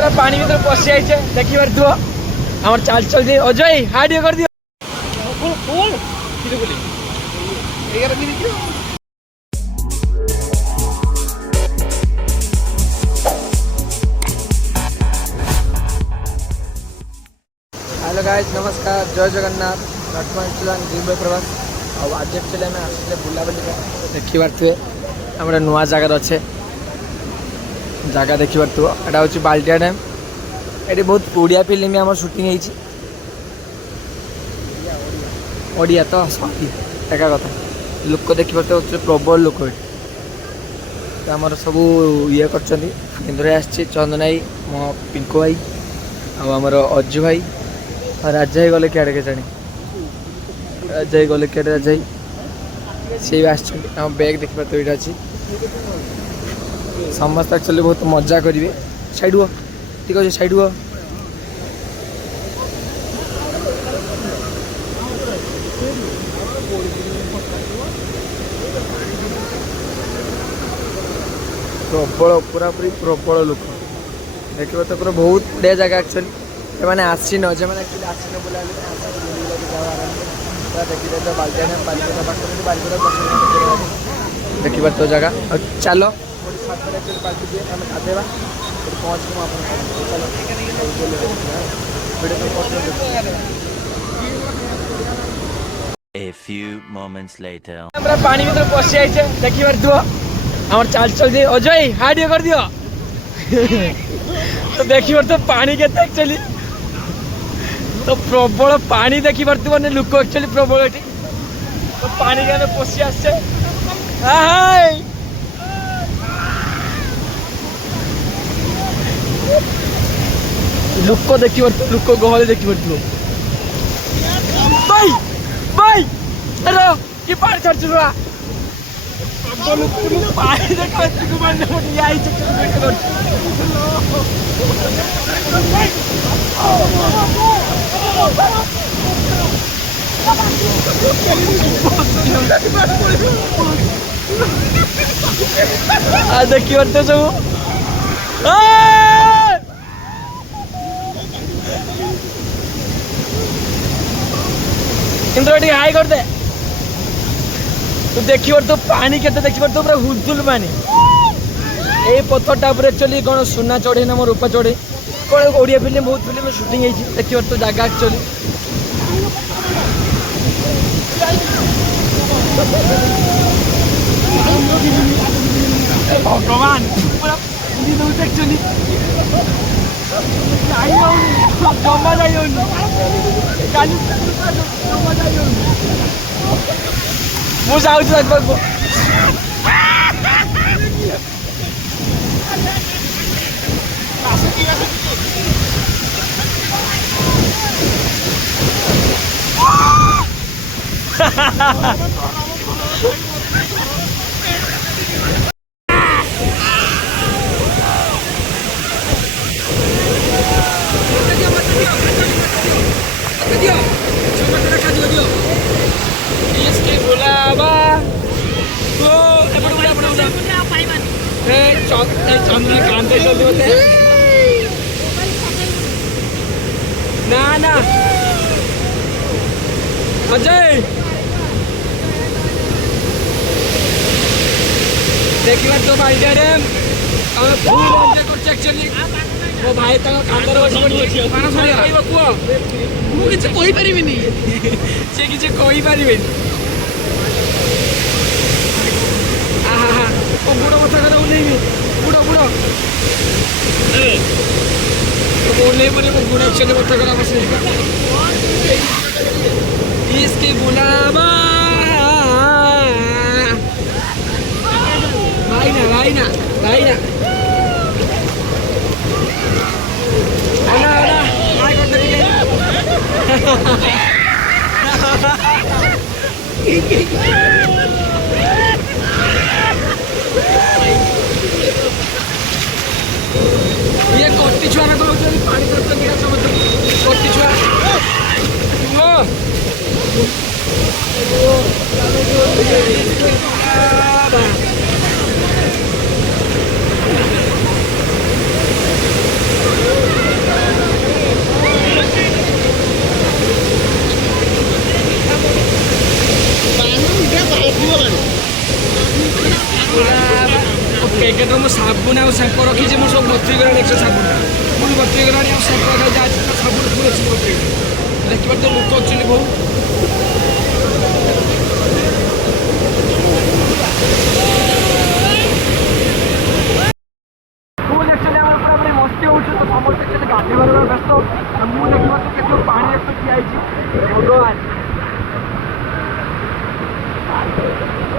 पानी भीतर पशि जाइए देखी पार आम चाल चल अजय हाई टे कर दियो हेलो गाइस नमस्कार जय जगन्नाथ नटमान दिव्य प्रवास आज एक्चुअली आम आसते बुलाबुली देखी पारे आम नुआ जगार अच्छे जगह देखी पार्थ यहाँ हूँ बाल्टिया डैम ये बहुत ओडिया फिल्म आम शूटिंग ओडिया तो सॉरी एका कथा लोक देखी पार्थ प्रबल लोक ये आमर सब ये कर इंद्र आसी चंदनाई मो पिंकू भाई आमर अज्जु भाई और राजा भाई गले क्या के जानी राजा भाई गले क्या राजा भाई सी आम बैग देखी पार्थ ये अच्छी समस्त एक्चुअली बहुत मजा करेंगे साइड हुआ ठीक अच्छे साइड हुआ प्रबल पूरा पूरी प्रबल लोक देखिए तो पूरा बहुत बढ़िया जगह एक्चुअली मैंने आसीन जो मैंने एक्चुअली आसीन बुला देखिए तो बाल्टिया डैम बालिकोटा देखी पार तो जगह चलो गाधेवा पहुँच A few moments later. पानी भीतर पशि जाइए देखी पार आम चाल चल अजय हाई टे कर दियो तो देखी पार तो पानी के एक्चुअली तो प्रबल पानी देखी पार मैंने लोक एक्चुअली प्रबल ये तो पानी के पशि आसचे लोक देखी पार लोक गहली देखी पार भाई भाई अरे कि पानी छाड़ पानी देखो देखी पारते सब इंद्र हाई कर दे तो देखी पार तो पानी के देखी पार तो पूरा हुलथुल पानी ये पत्थरटा पर एक्चुअली कौन सुना चढ़े ना मोर रूपा चढ़े कौन ओडिया फिल्म बहुत फिल्म शूटिंग देखी पार तो जगह एक्चुअली भगवान पूरा एक्चुअली जमा जाइए मुझे लगभग ना ना अजय देखिए तो बाल्टिया डैम फुल एंजॉय करछ एक्चुअली मो भाई तक कांदर बसी माना सरी कहबो कुओ मु किछ कहि परिबिनी से किछ कहि परिबिनी आहा ओ बुडो मथा करे उलेबी बुडो बुडो तो बोलने पर वो गुण एक्चुअली मथा करा बस इसके बुलावा भाई ना आना माय करते ये कोटी छुआ ना करो पानी करते नहीं समझ कोटी छुआ ସାବୁନ ଫୁଲ୍ ଭର୍ତ୍ତି ହେଇଗଲାଣି। ଆଉ ସବୁ ଖାଇ ଯାହା ଅଛି ସାବୁନ ଫୁଲ୍ ଅଛି ଭର୍ତ୍ତି ଦେଖିପାରୁଥିବେ ଲୋକ ଅଛନ୍ତି ବହୁ। ମସ୍ତି ହଉଛୁ ତ ସମସ୍ତେ କେତେ ଗାଧେଇବାର ବ୍ୟସ୍ତ। ମୁଁ ଦେଖିପାରୁଛୁ କେତେ ପାଣି ଏତେ ଠିଆ ହେଇଛି ଭଗବାନ।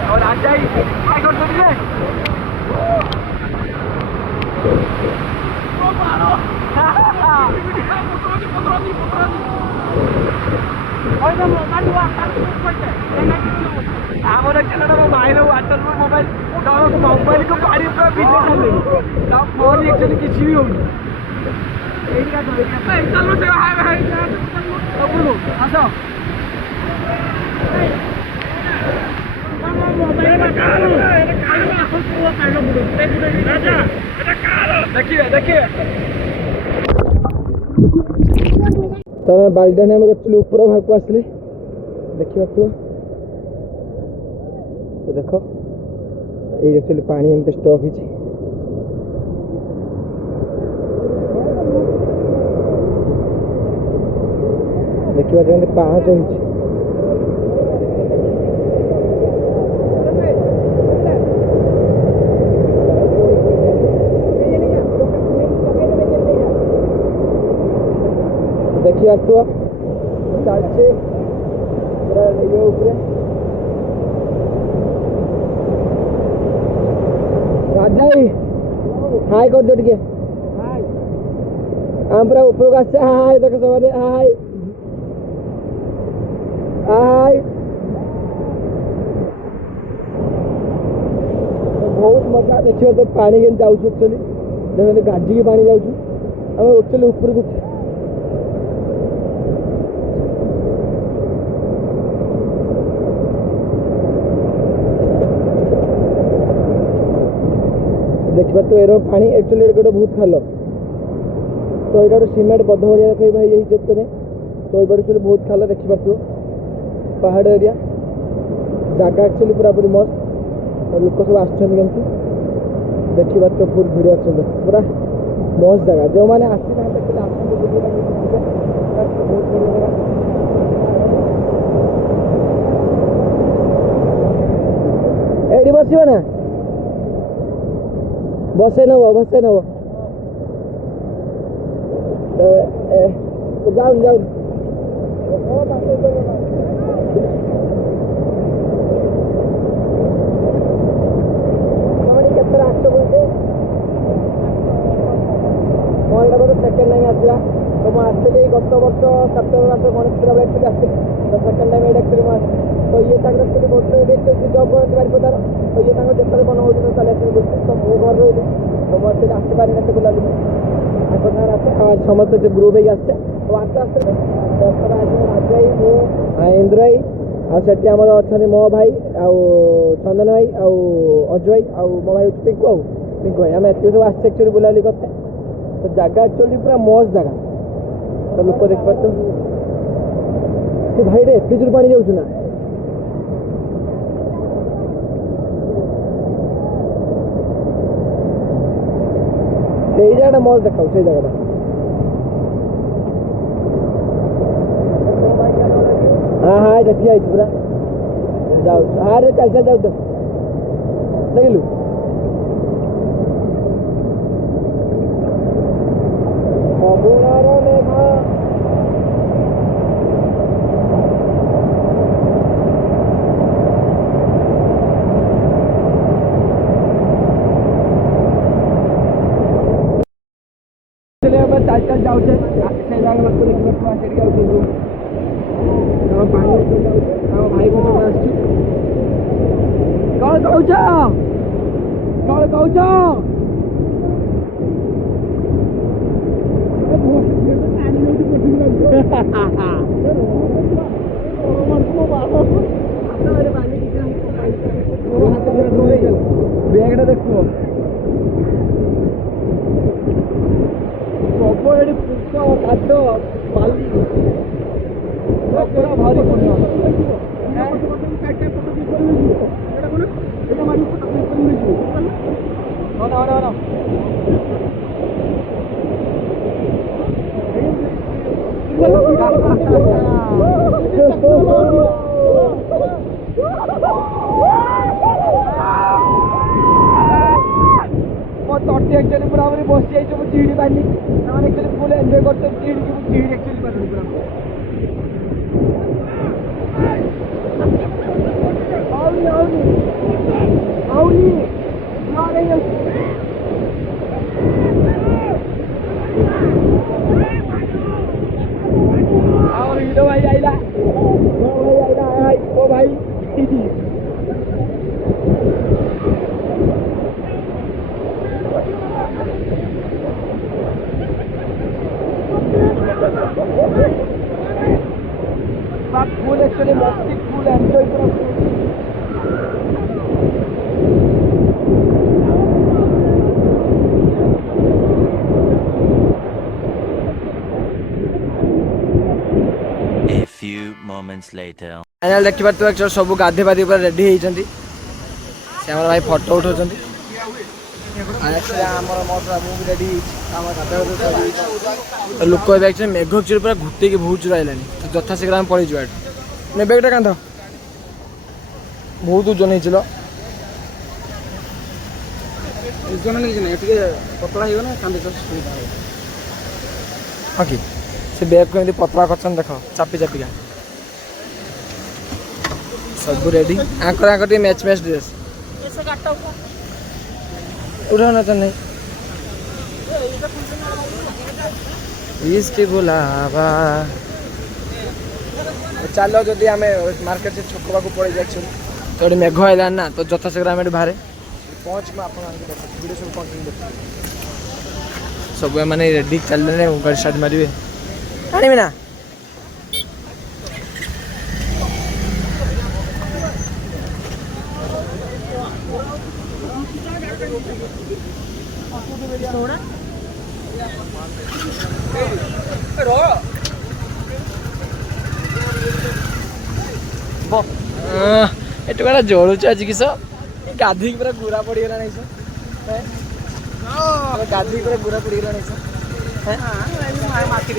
ଆଉ ରାଜା ଟ୍ରାଏ କରୁଛ ଟିକେ ଆମର କେତେଟା ଭାଇର ୱାଟର ମୋବାଇଲ ମୋବାଇଲକୁ ପାଣି ପୁରା ଭିତରେ ଛାଡ଼ିଲେଣି। ତା ଫୋନ୍ ଏକ୍ଚୁଆଲି କିଛି ବି ହଉନି। ଆସ ଦେଖିବେ ଦେଖିବେ ତମେ ବାଲଡାନେ ଆମର ଆକ୍ଚୁଆଲି ଉପର ଭାଗକୁ ଆସିଲେ ଦେଖିପାରୁଥିବ। ତ ଦେଖ ଏଇ ଆକ୍ଚୁଆଲି ପାଣି ଏମିତି ଷ୍ଟକ୍ ହେଇଛି। ଦେଖିବା ଯେମିତି ପାହାଚ ହେଇଛି। ଦେଖିପାରୁଥିବ ଚାଲିଛି ପୁରା ଇଏ ଉପରେ। ରାଜା ହାଇ କରିଦିଅ ଟିକେ। ଆମେ ପୁରା ଉପରକୁ ଆସିଛେ। ହାଇ ଦେଖ ସେମାନେ ହାଇ ହାଇ। ବହୁତ ମଜା ଦେଖିବା ତ ପାଣି କେମିତି ଯାଉଛୁ ଆକ୍ଚୁଆଲି ଯେମିତି ଗାଜିକି ପାଣି ଯାଉଛୁ। ଆମେ ଆକ୍ଚୁଆଲି ଉପରକୁ ଦେଖିପାରୁଥିବ ଏର ପାଣି ଆକ୍ଚୁଆଲି ଗୋଟେ ବହୁତ ଖାଲ। ତ ଏଇଟା ଗୋଟେ ସିମେଣ୍ଟ ବଧ ଭଳିଆ ଦେଖେଇବା ହେଇଯାଇଛି ଏଥିରେ। ତ ଏଇଟା ଆକ୍ଚୁଆଲି ବହୁତ ଖାଲ ଦେଖିପାରୁଥିବ। ପାହାଡ଼ ଏରିଆ ଜାଗା ଆକ୍ଚୁଆଲି ପୁରାପୁରି ମସ୍ତ। ଲୋକ ସବୁ ଆସିଛନ୍ତି କେମିତି ଦେଖିପାରୁଥିବ। ଫୁଲ୍ ଭିଡ଼ ଅଛନ୍ତି ପୁରା ମସ୍ତ ଜାଗା। ଯେଉଁମାନେ ଆସିନାହାନ୍ତି ଆକ୍ଚୁଆଲି ଆସନ୍ତୁ ବୁଲିବା ବହୁତ ବଢ଼ିଆ ଜାଗା। ଏଇଠି ବସିବ ନା ବସେଇ ନେବ ଯାଉନି ଯାଉନି। କେତେବେଳେ ଆସ ବୁଲତେ ମୋର ଏଇଟା ବୋଧେ ସେକେଣ୍ଡ ଟାଇମ୍ ଆସିଲା। ତ ମୁଁ ଆସିଥିଲି ଗତ ବର୍ଷ ସେପ୍ଟେମ୍ବର ମାସ ଗଣେଶ ପୂଜା ବେଳେ ଆକ୍ଚୁଆଲି ଆସିଥିଲି। ତ ସେକେଣ୍ଡ ଟାଇମ୍ ଏଇଟା ଆକ୍ଚୁଆଲି ମୁଁ ଆସିଛି। ତ ଇଏ ତାଙ୍କର ଆକ୍ଚୁଆଲି ବହୁତ ଜବ୍ କରନ୍ତି ବାରିପଦାର। ତ ଇଏ ତାଙ୍କ ଯେତେବେଳେ ମନ ହେଉଛି ତ ଚାଲି ଆସିକି ବୁଲୁଛି। ତ ମୁଁ ଘରେ ରହିଲି ତ ମୁଁ ଆକ୍ଚୁଆଲି ଆସିପାରିନି ଏତେ ବୁଲାବୁଲି ତାଙ୍କ ସାଙ୍ଗରେ ଆସେ। ଆଉ ଆଜି ସମସ୍ତେ ସେ ଗ୍ରୁପ୍ ହେଇକି ଆସିଛେ। ତ ଆସ୍ତେ ଆସ୍ତେ ଆଜି ରାଜା ଭାଇ ମୁଁ ଇନ୍ଦ୍ର ଭାଇ ଆଉ ସେଠି ଆମର ଅଛନ୍ତି ମୋ ଭାଇ ଆଉ ଚନ୍ଦନ ଭାଇ ଆଉ ଅଜୁ ଭାଇ ଆଉ ମୋ ଭାଇ ହେଉଛି ପିଙ୍କୁ ଭାଇ। ଆମେ ଏତିକି ସବୁ ଆସିଛେ ଆକ୍ଚୁଆଲି ବୁଲାବୁଲି କରିତେ। ତ ଜାଗା ଆକ୍ଚୁଆଲି ପୁରା ମସ୍ତ ଜାଗା। ତ ଲୋକ ଦେଖିପାରୁଥିବ ସେ ଭାଇରେ ଏତେ ଜୋର ପାଣି ଯାଉଛୁ ନା। ସେଇ ଜାଗାଟା ମସ୍ତ ଦେଖାଉ ସେଇ ଜାଗାଟା। ହଁ ଏଇଟା ଠିଆ ହେଇଛି ପୁରା ଯାଉଛୁ। ରେ ଚାଲି ଚାଲି ଯାଉଛ ଦେଖିଲୁ। ସବୁଣର ମେଘ ଚାଲି ଚାଲି ଯାଉଛେ ସେ ଜାଗା ଲୋକ ଦେଖିବାକୁ ସେଠି ଯାଉଛନ୍ତି ସବୁ। ଆମ ପାଣି ଯାଉଛି। ଆମ ଭାଇ ମଧ୍ୟ ଆସୁଛି। କଣ କହୁଛ ବ୍ୟାଗଟା ଦେଖିବ ପ୍ରବଳ ଏଠି ପୁକ କାଦ ବାଲି ପୁରା ଭାରି ପୂର୍ଣ୍ଣ। ମୋ ତଟି ଆକ୍ଚୁଆଲି ପୁରା ପୁରି ବସି ଯାଇଛି ମୁଁ ଚିଡ଼ି ପାରିନି ସେମାନେ ଆକ୍ଚୁଆଲି ଫୁଲ୍ ଏନ୍ଜୟ କରୁଛନ୍ତି ଚିଡ଼ିକି ମୁଁ ଚିଡ଼ି ଆକ୍ଚୁଆଲି ପାରିନି ପୁରା और हीरो भाई आइला ओ भाई फुल एक्चुअली मस्ती फुल एंजॉय करो A few moments later. Final देखि पारतो एक्चुअली सब गाधे बादी पर रेडी हेइचंती से हमर भाई फोटो उठाउचंती एक्चुअली हमर मोटरा मु भी रेडी हमर गाधे बादी लोक ए एक्चुअली मेघ एक्चुअली पूरा घुटे के बहुत जुराइलानी तो जथा शीघ्र हम पळि जुआट ने बेगटा कांध बहुत ओजन हेइचलो ओजन नै जे एटिके पतला हेगो ना कांध तो सुविधा हो हां की से बैग को एमती पतला करछन देखो चापी चापी का सब रेडी आकर आकर मैच मैच ड्रेस ऐसे काटता उठाना तो नहीं इसके बुलावा चलो जदि आम मार्केट से छकवा को पड़े जाए तो मेघ आइला ना तो जथा शीघ्र आम बाहर पहुँच वीडियो सब कंटिन्यू सब मैंने रेडी चल गाड़ी स्टार्ट मारे आनबी ना ଏଠୁ କାଳେ ଜଳୁଛି ଆଜି କିସ ଗାଧେଇକି ପୁରା ଗୁରା ପଡ଼ିଗଲା ନାଇଁ ଗାଧେଇକି ପୁରା ଗୁରା ପଡ଼ିଗଲା ନାଇଁ ମାଟି